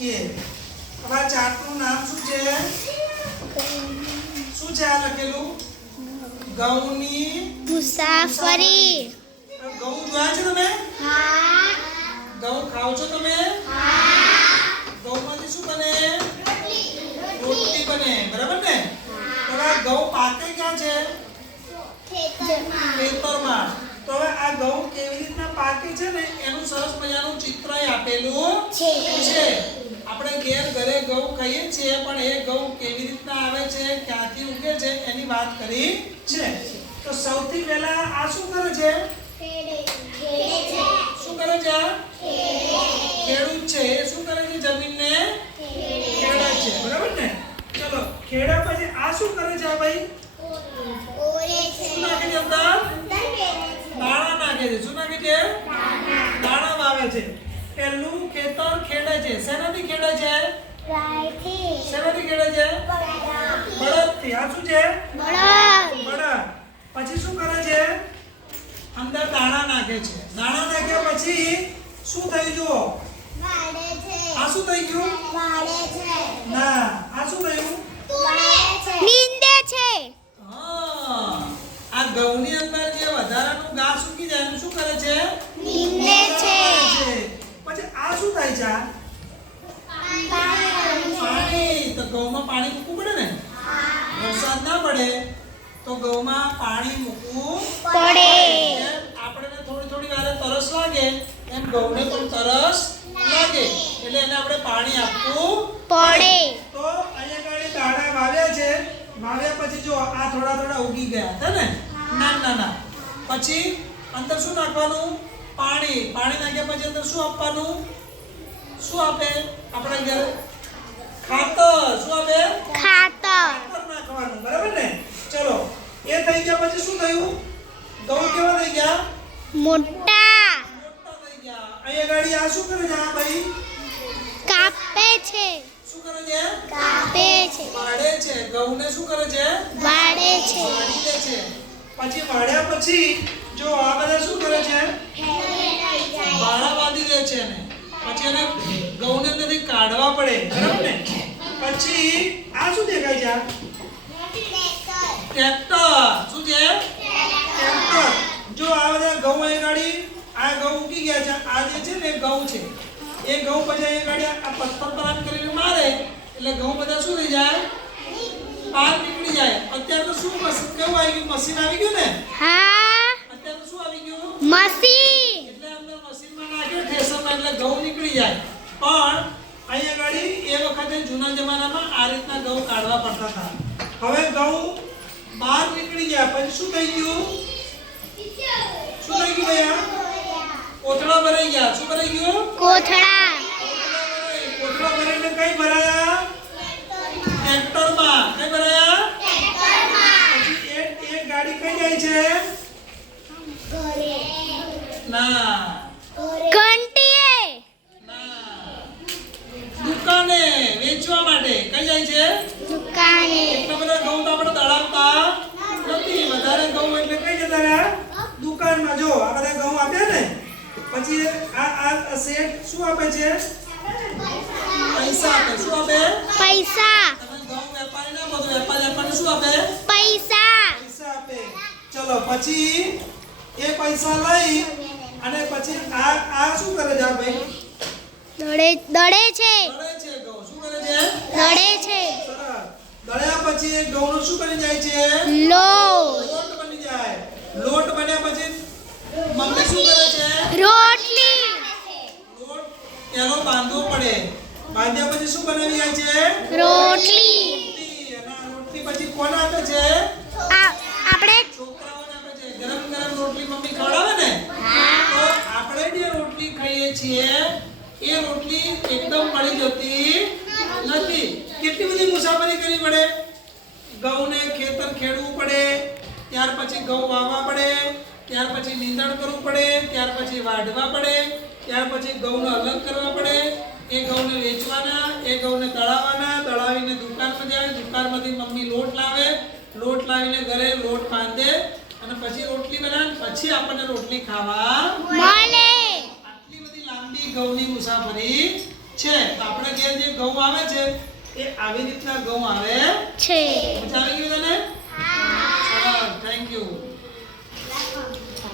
કે તમારા ચાર્ટનું નામ શું છે? શું છે આ લખેલું? ઘઉંની મુસાફરી. ગૌ જોયા છે તમે? ઘઉં ખાઓ છો તમે? ગૌમાંથી શું બને? રોટલી બને. બરાબર ને? હવે આ ગૌ પાકે ક્યાં છે? ખેતરમાં. તો હવે આ ગૌ કેવી રીતના પાકે છે ને? એનું સરસ મજાનું ચિત્ર આપેલું છે. આપણે ઘેર ઘરે ઘઉં ખાઈએ છીએ પણ એ ઘઉં કેવી રીતના આવે છે ક્યાંથી ઉગે છે એની વાત કરી છે. તો સૌથી પહેલા આ શું કરે છે? શું કરે છે? ખેડૂત છે. એ શું કરે છે? જમીનને ખેડે છે. બરાબર ને? ચલો ખેડા પછી આ શું કરે છે ભાઈ? શું નાખે છે અંદર? દાણા નાખે છે. શું નાખે છે? પહેલું ખેતર ખેડે છે. શેનાથી ખેડે છે? શેનાથી ખેડે છે? બળદથી. આ શું છે? બળદ. પછી શું કરે છે? અંદર દાણા નાખે છે. દાણા નાખ્યા પછી શું થઈ જુઓ? આ શું થઈ ગયું? ના. આ શું થયું? નીંદે છે. હા. આ ઘઉંની અંદર જે વધારાનું ઘાસ સૂકી જાય એનું શું કરે છે? નીંદે છે. શું થાય છે? પાણી. તો ઘઉંમાં પાણી મૂકવું પડે ને? વરસાદ ના પડે તો ઘઉંમાં પાણી મૂકવું પડે. આપણે થોડી થોડી વારે તરસ લાગે એમ ઘઉંને પણ તરસ લાગે. એટલે એને આપણે પાણી આપવું પડે. તો અહીંયા ગાડી દાણા વાવ્યા છે. વાવ્યા પછી જો આ થોડા થોડા ઉગી ગયા હતા ને? ના ના ના. પછી અંદર શું નાખવાનું? પાણી. પાણી નાખ્યા પછી અંદર શું આપવાનું? શું આપે? આપણા ઘરે? ખાતર. શું આપે? ખાતર. ખાતર નાખવાનું બરાબર ને? ચલો એ થઈ ગયા પછી શું થયું? ઘઉં કેવા થઈ ગયા? મોટા. મોટા થઈ ગયા. અહીંયા ગાડી આ શું કરે છે આ ભાઈ? કાપે છે. શું કરે છે? કાપે છે. વાળે છે. ઘઉંને શું કરે છે? વાડે છે. દે છે. પછી વાડ્યા પછી જો આ બધા શું કરે છે. વાળા બાંધી દે છે એને. પછી એને ઘઉંને કાઢવા પડે, બરાબર ને? પછી આ શું દેખાય છે? ટ્રેક્ટર શું છે? ટ્રેક્ટર જો આ બધા ઘઉં અહીં ગાડી આ ઘઉં ઉગી ગયા છે. આ જે છે ને ઘઉં છે. એ ઘઉં પછી અહીં ગાડી આ પથ્થર પર કરીને મારે, એટલે ઘઉં બધા શું થઈ જાય? બહાર નીકળી જાય. અત્યારે તો શું મશીન, કેવું આવી ગયું? મશીન આવી ગયું ને? હા અત્યારે તો શું આવી ગયું મશીન એટલે અંદર મશીનમાં નાખ્યો ઠેસરમાં એટલે ઘઉં નીકળી જાય પણ અહીંયા એ વખતે જૂના જમાનામાં આ રીતના ઘઉં કાઢવા પડતા હતા. હવે ઘઉં બહાર નીકળી ગયા. પછી શું થઈ ગયું? શું થઈ ગયું ભૈયા? કોથળા ભરાઈ ગયા. શું ભરાઈ ગયું? કોથળા કોથળા ભરાઈને કઈ ભરાયા? ટ્રેક્ટરમાં. કઈ ભરાયા? પછી એક એક ગાડી કઈ જાય છે? ના ઘંટીએ ના દુકાને વેચવા માટે. કઈ જાય છે? દુકાને. એટલા બધા ઘઉં તો આપણે તળાવતા નથી. વધારે ઘઉં એટલે કઈ જતા રહ્યા? દુકાનમાં. જો આ બધા ઘઉં આપ્યા ને. પછી આ આ સેટ શું આપે છે? પૈસા આપે. શું આપે? પૈસા. તમે ઘઉં વેપારી ના બધું વેપારી વેપારી શું આપે? પૈસા. પૈસા આપે. ચલો પછી એ પૈસા લઈ અને પછી આ આ શું કરે છે આ ભાઈ? દડે દળે છે. દળે છે કરે છે? દળે છે. દળ્યા પછી એ ઘઉંનું શું બની જાય છે? લોટ. લોટ બની જાય. લોટ બન્યા પછી મમ્મી શું કરે છે? રોટલી. લોટ એનો બાંધવો પડે. બાંધ્યા પછી શું બનાવી જાય છે? રોટલી. રોટલી. અને આ રોટલી પછી કોને આપે છે? આપણે છોકરાઓને આપે છે. ગરમ ગરમ રોટલી મમ્મી ખવડાવે ને? તો આપણે જે રોટલી ખાઈએ છીએ એ રોટલી એકદમ મળી જતી કેટલી બધી મુસાફરી કરવી પડે. ઘઉંને ખેતર ખેડવું પડે ત્યાર પછી ઘઉં વાવવા પડે ત્યાર પછી નીંદણ કરવું પડે ત્યાર પછી વાઢવા પડે ત્યાર પછી ઘઉંનો અલગ કરવા પડે. એ ઘઉંને વેચવાના એ ઘઉંને તળાવવાના તળાવીને દુકાનમાં જાય દુકાનમાંથી મમ્મી લોટ લાવે લોટ લાવીને ઘરે લોટ બાંધે અને પછી રોટલી બનાવે પછી આપણને રોટલી ખાવા મળે. આટલી બધી લાંબી ઘઉંની મુસાફરી છે. આપણે જે ઘેર જે ઘઉં આવે છે કે આવી રીતના ઘઉં આવે? છે. મજા આવી ગયું તને થેન્ક યુ